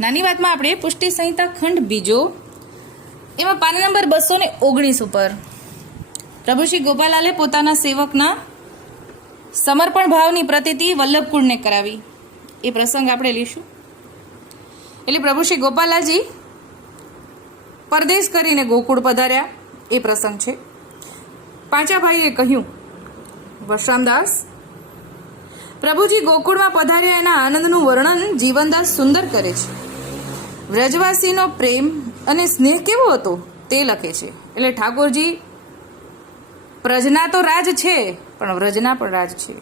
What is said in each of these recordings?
નાની વાતમાં આપણે પુષ્ટિ સંહિતા ખંડ બીજો, એમાં પાના નંબર બસો ને ઓગણીસ ઉપર. પ્રભુ શ્રી ગોપાલાલે પોતાના સેવકના સમર્પણ ભાવની પ્રતિતિ વલ્લભકુળને કરાવી. એ પ્રસંગ આપણે લઈશું. એટલે પ્રભુ શ્રી ગોપાલાજી પરદેશ કરીને ગોકુળ પધાર્યા. એ પ્રસંગ છે. પાંચા ભાઈએ કહ્યું વશરામદાસ પ્રભુજી ગોકુળમાં પધાર્યા એના આનંદનું વર્ણન જીવનદાસ સુંદર કરે છે. વ્રજવાસીનો પ્રેમ અને સ્નેહ કેવો હતો તે લખે છે. એટલે ઠાકોરજી પ્રજના તો રાજ છે, પણ વ્રજના પણ રાજ છે.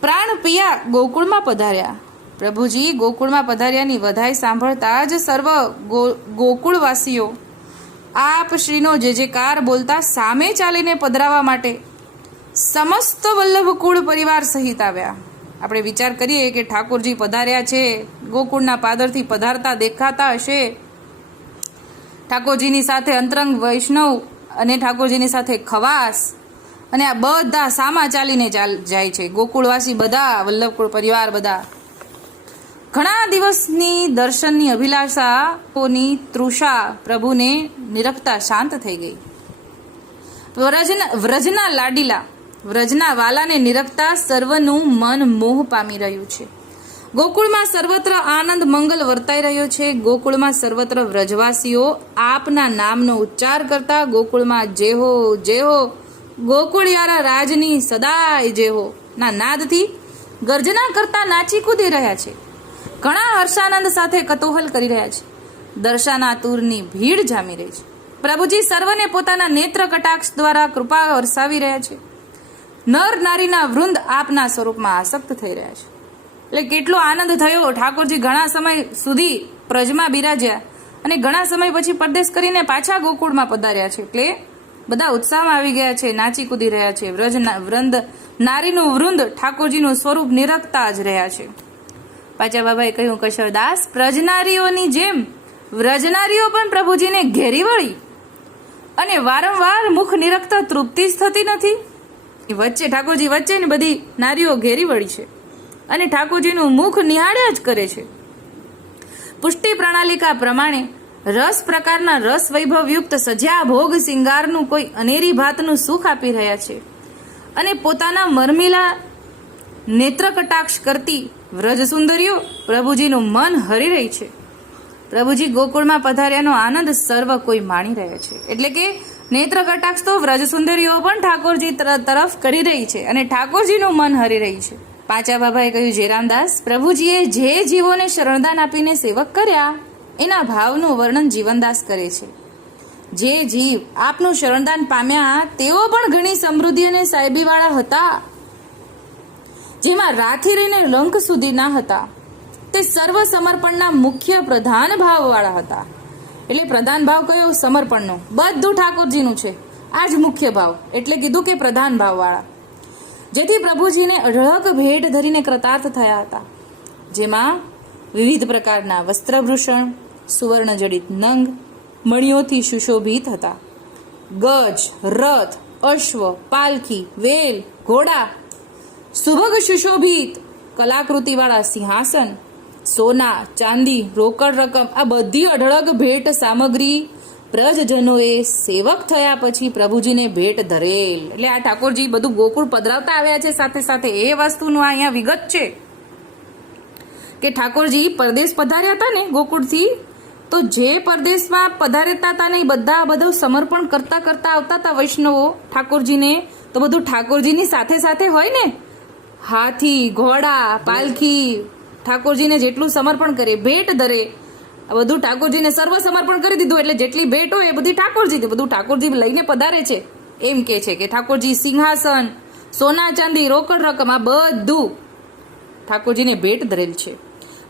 પ્રાણ પિયા ગોકુળમાં પધાર્યા. પ્રભુજી, ગોકુળમાં પધાર્યાની વધાઈ સાંભળતા જ સર્વ ગોકુળવાસીઓ આપ શ્રીનો જે જેકાર બોલતા સામે ચાલીને પધરાવા માટે સમસ્ત વલ્લભકુળ પરિવાર સહિત આવ્યા. આપણે વિચાર કરીએ કે ઠાકોરજી પધાર્યા છે, ગોકુળના પાદરથી પધારતા દેખાતા હશે. ઠાકોરજીની સાથે અંતરંગ વૈષ્ણવ અને ઠાકોરજીની સાથે ખવાસ. અને આ બધા સામા ચાલીને ચાલ, જાય છે. ગોકુળવાસી બધા, વલ્લભકુળ પરિવાર બધા. ઘણા દિવસની દર્શનની અભિલાષાઓની તૃષા પ્રભુને નિરખતા શાંત થઈ ગઈ. વ્રજના વ્રજના લાડીલા વ્રજના વાલાને નિરખતા સર્વનું મન મોહ પામી રહ્યું છે. ગોકુળમાં સર્વત્ર આનંદ મંગલ વર્તાઈ રહ્યો છે. ગોકુળમાં સર્વત્ર વ્રજવાસીઓ આપના નામનો ઉચ્ચાર કરતા ગોકુળમાં જેહો જેહો ગોકુળિયારા રાજની સદાય જેહો ના નાદથી ગર્જના કરતા નાચી કૂદી રહ્યા છે. ઘણા હર્ષાનંદ સાથે કતોહલ કરી રહ્યા છે. દર્શાના તુરની ભીડ જામી રહી છે. પ્રભુજી સર્વને પોતાના નેત્ર કટાક્ષ દ્વારા કૃપા વરસાવી રહ્યા છે. નર નારીના વૃંદ આપના સ્વરૂપમાં આસક્ત થઈ રહ્યા છે. એટલે કેટલો આનંદ થયો ઠાકોરજી ઘણા સમય સુધી પ્રજમાં બિરાજ્યા અને ઘણા સમય પછી પરદેશ કરીને પાછા ગોકુળમાં પધાર્યા છે. એટલે બધા ઉત્સાહમાં આવી ગયા છે, નાચી કૂદી રહ્યા છે. વ્રજ વૃંદ નારીનું વૃંદ ઠાકોરજીનું સ્વરૂપ નિરખતા જ રહ્યા છે. પાછા બાબાએ કહ્યું કશોદાસ પ્રજનારીઓની જેમ વ્રજનારીઓ પણ પ્રભુજીને ઘેરી વળી અને વારંવાર મુખ નિરખતા તૃપ્તિ જ થતી નથી. વચ્ચે, ઠાકોરજી વચ્ચે ને બધી નારીઓ ઘેરી વળી છે. અને ઠાકોરજીનું મુખ નિહાળ્યા જ કરે છે. પુષ્ટિ પ્રણાલિકા પ્રમાણે રસ પ્રકારના રસ વૈભવયુક્ત સજ્યા ભોગ સિંગારનું કોઈ અનેરી ભાતનું સુખ આપી રહ્યા છે. અને પોતાના મરમીલા નેત્ર કટાક્ષ કરતી વ્રજ સુંદરીઓ પ્રભુજીનું મન હરી રહી છે. પ્રભુજી ગોકુળમાં પધાર્યાનો આનંદ સર્વ કોઈ માણી રહ્યા છે. એટલે કે નેત્ર કટાક્ષ તો વ્રજ સુંદરીઓ પણ ઠાકોરજી તરફ કરી રહી છે અને ઠાકોરજીનું મન હરી રહી છે. પાંચા બાબાએ કહ્યું, જયરામદાસ, પ્રભુજીએ જે જીવોને શરણદાન આપીને સેવક કર્યા, એના ભાવનું વર્ણન જીવનદાસ કરે છે. જે જીવ આપનું શરણદાન પામ્યા, તેઓ પણ ઘણી સમૃદ્ધિ અને સાહેબીવાળા હતા. જેમાં રાથીરીને લંક સુધીના હતા. તે સર્વ સમર્પણના મુખ્ય પ્રધાન ભાવવાળા હતા. એટલે પ્રધાન ભાવ કયો? સમર્પણનો. બધું ઠાકોરજીનું છે. આ જ મુખ્ય ભાવ. એટલે કીધું કે પ્રધાન ભાવવાળા. જેથી પ્રભુજીને અઢળક ભેટ ધરીને કૃતાર્થ થયા હતા. જેમાં વિવિધ પ્રકારના વસ્ત્રભૂષણ, સુવર્ણજડિત નંગ, મણીઓથી સુશોભિત હતા. ગજ, રથ, અશ્વ, પાલખી, વેલ, ઘોડા, સુભગ સુશોભિત કલાકૃતિવાળા સિંહાસન સોના, ચાંદી, રોકડ રકમ, આ બધી અઢળક ભેટ સામગ્રી પ્રજજનોએ સેવક થયા પછી પ્રભુજીને ભેટ ધરેલ. એટલે આ ઠાકોરજી બધું ગોકુળ પધરાવતા આવ્યા છે. સાથે સાથે એ વસ્તુનું અહીંયા વિગત છે કે ઠાકોરજી પરદેશ પધાર્યા હતા ને ગોકુળથી, તો જે પરદેશમાં પધારતા હતા ને એ બધા બધું સમર્પણ કરતા કરતા આવતા હતા વૈષ્ણવો ઠાકોરજીને. તો બધું ઠાકોરજીની સાથે સાથે હોય ને? હાથી, ઘોડા, પાલખી ઠાકોરજીને જેટલું સમર્પણ કરે ભેટ ધરે આ બધું ઠાકોરજીને સર્વ સમર્પણ કરી દીધું એટલે જેટલી ભેટ હોય એ બધી ઠાકોરજી બધું ઠાકોરજી લઈને પધારે છે. એમ કે છે કે ઠાકોરજી સિંહાસન, સોના ચાંદી, રોકડ રકમ, આ બધું ઠાકોરજીને ભેટ ધરેલ છે.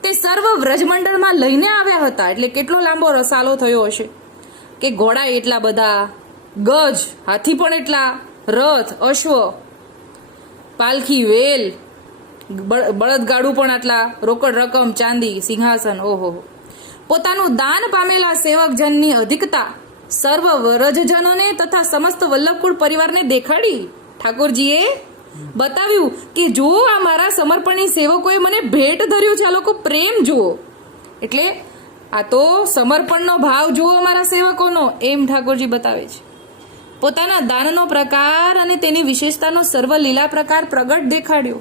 તે સર્વ વ્રજમંડળમાં લઈને આવ્યા હતા એટલે કેટલો લાંબો રસાલો થયો હશે. કે ઘોડા એટલા બધા, ગજ, હાથી પણ એટલા, રથ, અશ્વ, પાલખી, વેલ બળદગાડું પણ આટલા રોકડ રકમ, ચાંદી, સિંહાસન, ઓહો. પોતાનું દાન પામેલા સેવકજનની અધિકતા સર્વ વ્રજજનોને તથા સમસ્ત વલ્લભકુળ પરિવારને દેખાડી? ઠાકોરજીએ બતાવ્યું કે જો આ મારા સમર્પણની સેવકોએ મને ભેટ ધર્યું છે, આ લોકો પ્રેમ જુઓ. એટલે આ તો સમર્પણનો ભાવ જુઓ અમારા સેવકોનો, એમ ઠાકોરજી બતાવે છે. પોતાના દાનનો પ્રકાર અને તેની વિશેષતાનો સર્વ લીલા પ્રકાર પ્રગટ દેખાડ્યો.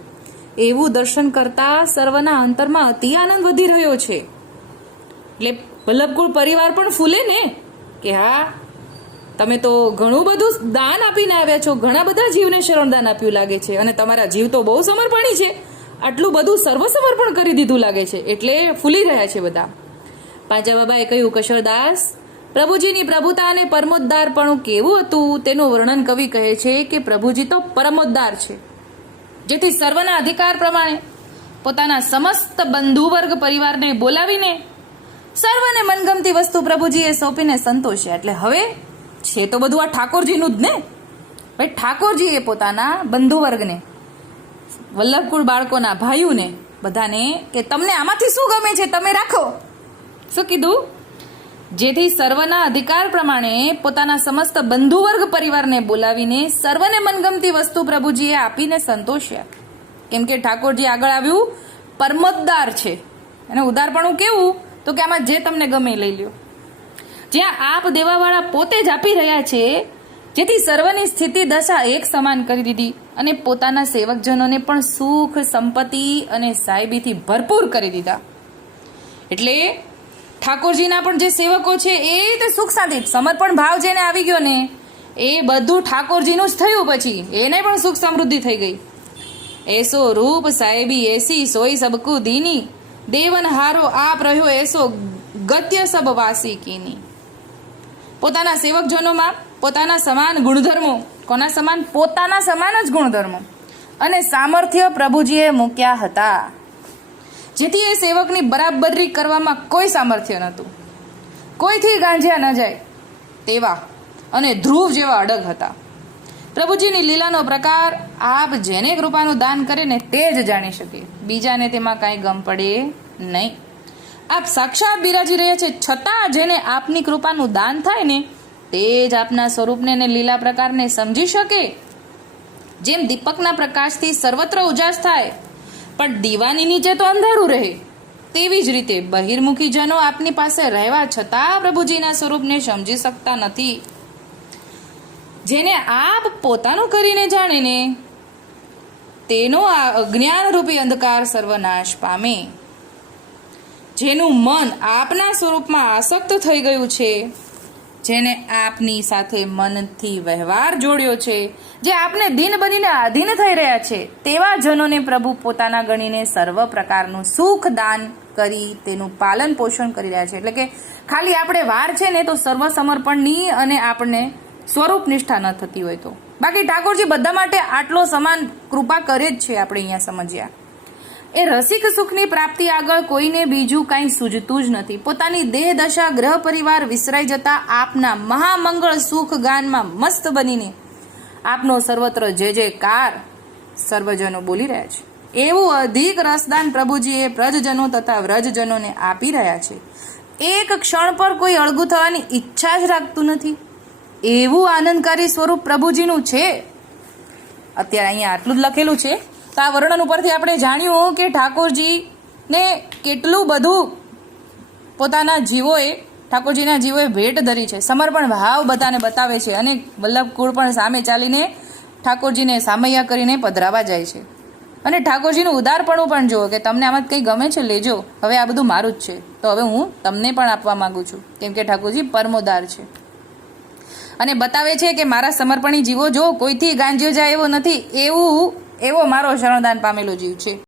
એવું દર્શન કરતા સર્વના અંતરમાં અતિ આનંદ વધી રહ્યો છે. એટલે વલ્લભકુળ પરિવાર પણ ફૂલે ને? કે હા, તમે તો ઘણું બધું દાન આપીને આવ્યા છો. ઘણા બધા જીવને શરણદાન આપ્યું લાગે છે. અને તમારા જીવ તો બહુ સમર્પણી છે. આટલું બધું સર્વસમર્પણ કરી દીધું લાગે છે. એટલે ફૂલી રહ્યા છે બધા. પાંચા બાબાએ કહ્યું કશોરદાસ પ્રભુજીની પ્રભુતા અને પરમોદ્દારપણું કેવું હતું? તેનું વર્ણન કવિ કહે છે કે પ્રભુજી તો પરમોદ્દાર છે. જેથી સર્વના અધિકાર પ્રમાણે પોતાના સમસ્ત બંધુ વર્ગ પરિવારને બોલાવીને સર્વને મનગમતી વસ્તુ પ્રભુજીએ સોંપીને સંતોષ્યા એટલે હવે છે તો બધું આ ઠાકોરજીનું જ ને? ભાઈ, ઠાકોરજીએ પોતાના બંધુ વર્ગને વલ્લભકુળ બાળકોના ભાઈઓને બધાને કે તમને આમાંથી શું ગમે છે તમે રાખો. શું કીધું? જેથી સર્વના અધિકાર પ્રમાણે પોતાના સમસ્ત બંધુવર્ગ પરિવારને બોલાવીને સર્વને મનગમતી વસ્તુ પ્રભુજીએ આપીને સંતોષ્યા. કેમ કે ઠાકોરજી આગળ આવ્યું પરમતદાર છે. અને ઉદારપણું કેવું? તો કે આમાં જે તમને ગમે લઈ લ્યો. જ્યાં આપ દેવાવાળા પોતે જ આપી રહ્યા છે, જેથી સર્વની સ્થિતિ દશા એક સમાન કરી દીધી અને પોતાના સેવકજનોને પણ સુખ, સંપત્તિ અને સાહેબીથી ભરપૂર કરી દીધા. એટલે ઠાકોરજીના પણ જે સેવકો છે એ તો સુખ શાંતિ, સમર્પણ ભાવ જેને આવી ગયો ને, એ બધું ઠાકોરજીનું જ થયું પછી. એને પણ સુખ સમૃદ્ધિ થઈ ગઈ. એસો રૂપ સાહેબી, એસી સોઈ સબકુ દીની. દેવન હારો આપ રહ્યો એસો ગત્ય સબ વાસી કીની. પોતાના સેવકજનોમાં, પોતાના સમાન ગુણધર્મો, કોના સમાન, પોતાના સમાન જ ગુણધર્મો અને સામર્થ્ય પ્રભુજીએ મૂક્યા હતા. જેથી એ સેવકની બરાબરી કરવામાં કોઈ સામર્થ્ય નહોતું. કોઈથી ગાંજ્યા ન જાય તેવા અને ધ્રુવ જેવા અડગ હતા. પ્રભુજીની લીલાનો પ્રકાર આપ જેને કૃપાનું દાન કરે ને તે જ જાણી શકે. બીજાને તેમાં કાંઈ ગમ પડે નહીં. આપ સાક્ષાત બિરાજી રહ્યા છે. છતાં જેને આપની કૃપાનું દાન થાય ને તે જ આપના સ્વરૂપને ને લીલા પ્રકારને સમજી શકે. જેમ દીપકના પ્રકાશથી સર્વત્ર ઉજાસ થાય પણ દીવાની નીચે તો અંધારું રહે, તેવી જ રીતે બહિર્મુખી જનો આપની પાસે રહેવા છતાં પ્રભુજીના સ્વરૂપને સમજી શકતા નથી. જેને આપ પોતાનું કરીને જાણે ને તેનો આ અજ્ઞાન રૂપી અંધકાર સર્વનાશ પામે. જેનું મન આપના સ્વરૂપમાં આસક્ત થઈ ગયું છે જેને આપની સાથે મનથી વ્યવહાર જોડ્યો છે, જે આપને દિન બનીને આધીન થઈ રહ્યા છે, તેવા જનોને પ્રભુ પોતાના ગણીને સર્વ પ્રકારનું સુખ દાન કરી તેનું પાલન પોષણ કરી રહ્યા છે. એટલે કે ખાલી આપણે વાર છે ને તો સર્વ સમર્પણની અને આપણને સ્વરૂપ નિષ્ઠા ન થતી હોય તો. બાકી ઠાકોરજી બધા માટે આટલો સમાન કૃપા કરે જ છે આપણે અહીંયા સમજ્યા. એ રસિક સુખની પ્રાપ્તિ આગળ કોઈને બીજું કાંઈ સૂજતું જ નથી. પોતાની દેહ દશા ગ્રહ પરિવાર વિસરાઈ જતા આપના મહામંગળ સુખ ગાનમાં મસ્ત બનીને આપનો સર્વત્ર જે જે કાર સર્વજનો બોલી રહ્યા છે. એવું અધિક રસદાન પ્રભુજીએ પ્રજજનો તથા વ્રજજનોને આપી રહ્યા છે. એક ક્ષણ પર કોઈ અળગું થવાની ઈચ્છા જ રાખતું નથી. એવું આનંદકારી સ્વરૂપ પ્રભુજીનું છે. અત્યારે અહીંયા આટલું જ લખેલું છે. તો આ વર્ણન ઉપરથી આપણે જાણ્યું કે ઠાકોરજીને કેટલું બધું પોતાના જીવોએ, ઠાકોરજીના જીવોએ ભેટ ધરી છે. સમર્પણ ભાવ બધાને બતાવે છે અને વલ્લભકુળ પણ સામે ચાલીને ઠાકોરજીને સામૈયા કરીને પધરાવા જાય છે. અને ઠાકોરજીનું ઉદારપણું પણ જુઓ કે તમને આમાં કંઈ ગમે છે, લેજો. હવે આ બધું મારું જ છે. તો હવે હું તમને પણ આપવા માગું છું, કેમ કે ઠાકોરજી પરમોદાર છે. અને બતાવે છે કે મારા સમર્પણી જીવો જો કોઈથી ગાંજ્યો જાય એવો નથી, એવું એવો મારો શરણદાન પામેલો જીવ છે.